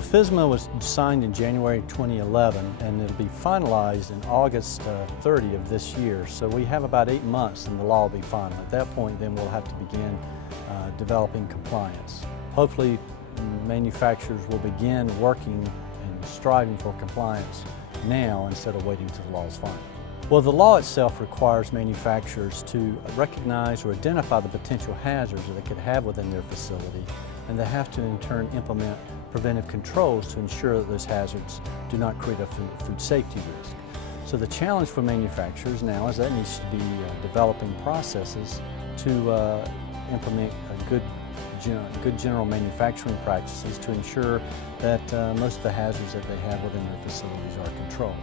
Well, FSMA was signed in January 2011 and it'll be finalized in August 30 of this year. So we have about 8 months and the law will be final. At that point then we'll have to begin developing compliance. Hopefully manufacturers will begin working and striving for compliance now instead of waiting until the law is final. Well, the law itself requires manufacturers to recognize or identify the potential hazards that they could have within their facility, and they have to in turn implement preventive controls to ensure that those hazards do not create a food safety risk. So the challenge for manufacturers now is that needs to be developing processes to implement good general manufacturing practices to ensure that most of the hazards that they have within their facilities are controlled.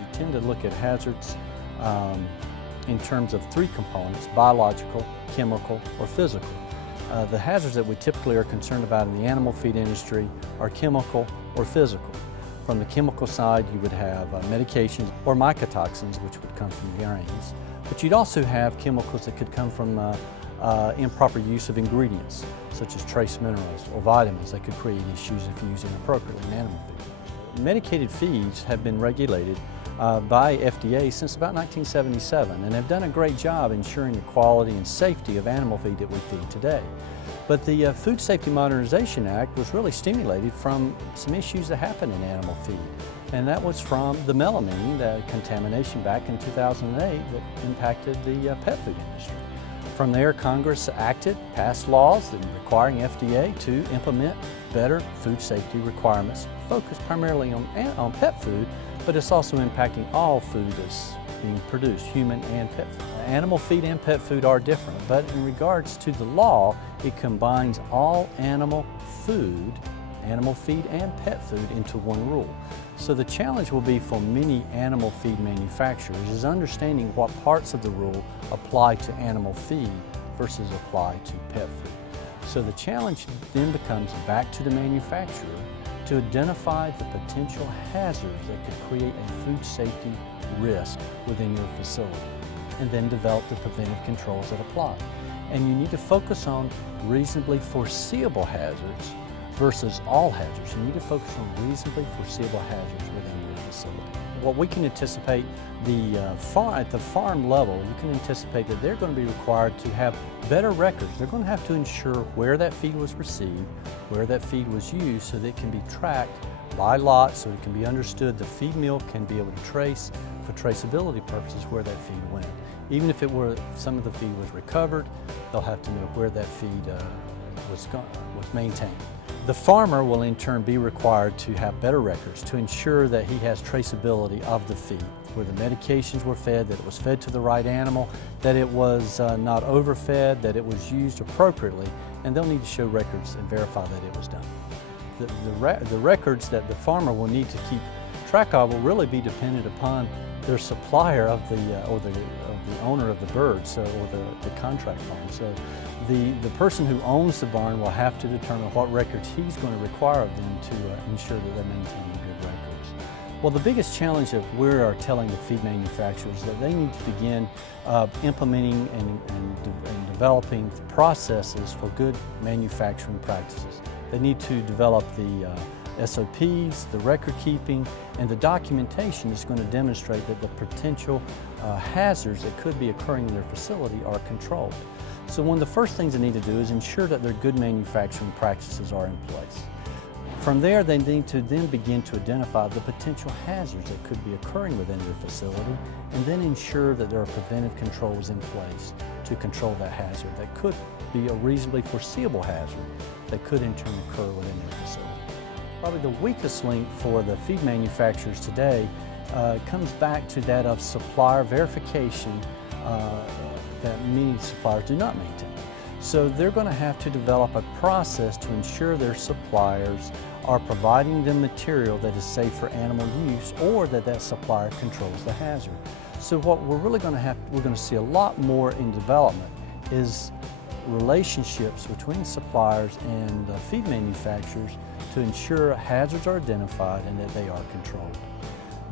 You tend to look at hazards in terms of 3 components: biological, chemical, or physical. The hazards that we typically are concerned about in the animal feed industry are chemical or physical. From the chemical side, you would have medications or mycotoxins, which would come from grains. But you'd also have chemicals that could come from improper use of ingredients, such as trace minerals or vitamins that could create issues if used inappropriately in animal feed. Medicated feeds have been regulated by FDA since about 1977 and have done a great job ensuring the quality and safety of animal feed that we feed today. But the Food Safety Modernization Act was really stimulated from some issues that happened in animal feed. And that was from the melamine, the contamination back in 2008 that impacted the pet food industry. From there, Congress passed laws requiring FDA to implement better food safety requirements, focused primarily on pet food, but it's also impacting all food that's being produced, human and pet food. Animal feed and pet food are different, but in regards to the law, it combines all animal feed and pet food into one rule. So the challenge will be for many animal feed manufacturers is understanding what parts of the rule apply to animal feed versus apply to pet food. So the challenge then becomes back to the manufacturer to identify the potential hazards that could create a food safety risk within your facility, and then develop the preventive controls that apply. And you need to focus on reasonably foreseeable hazards versus all hazards. You need to focus on reasonably foreseeable hazards within your facility. What we can anticipate at the farm level, you can anticipate that they're going to be required to have better records. They're going to have to ensure where that feed was received, where that feed was used, so that it can be tracked by lot, so it can be understood. The feed mill can be able to trace, for traceability purposes, where that feed went. Even if some of the feed was recovered, they'll have to know where that feed was maintained. The farmer will in turn be required to have better records to ensure that he has traceability of the feed, where the medications were fed, that it was fed to the right animal, that it was not overfed, that it was used appropriately, and they'll need to show records and verify that it was done. The records that the farmer will need to keep track of will really be dependent upon their supplier of or the owner of the bird, or the contract farm. So the person who owns the barn will have to determine what records he's going to require of them to ensure that they're maintaining good records. Well, the biggest challenge that we are telling the feed manufacturers is that they need to begin implementing and developing processes for good manufacturing practices. They need to develop the SOPs, the record keeping, and the documentation is going to demonstrate that the potential hazards that could be occurring in their facility are controlled. So one of the first things they need to do is ensure that their good manufacturing practices are in place. From there, they need to then begin to identify the potential hazards that could be occurring within their facility, and then ensure that there are preventive controls in place to control that hazard that could be a reasonably foreseeable hazard that could in turn occur within their facility. Probably the weakest link for the feed manufacturers today comes back to that of supplier verification that many suppliers do not maintain. So they're going to have to develop a process to ensure their suppliers are providing them material that is safe for animal use, or that supplier controls the hazard. So what we're really going to see a lot more in development is relationships between suppliers and feed manufacturers to ensure hazards are identified and that they are controlled.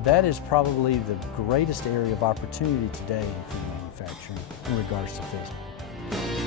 That is probably the greatest area of opportunity today in food manufacturing in regards to FSMA.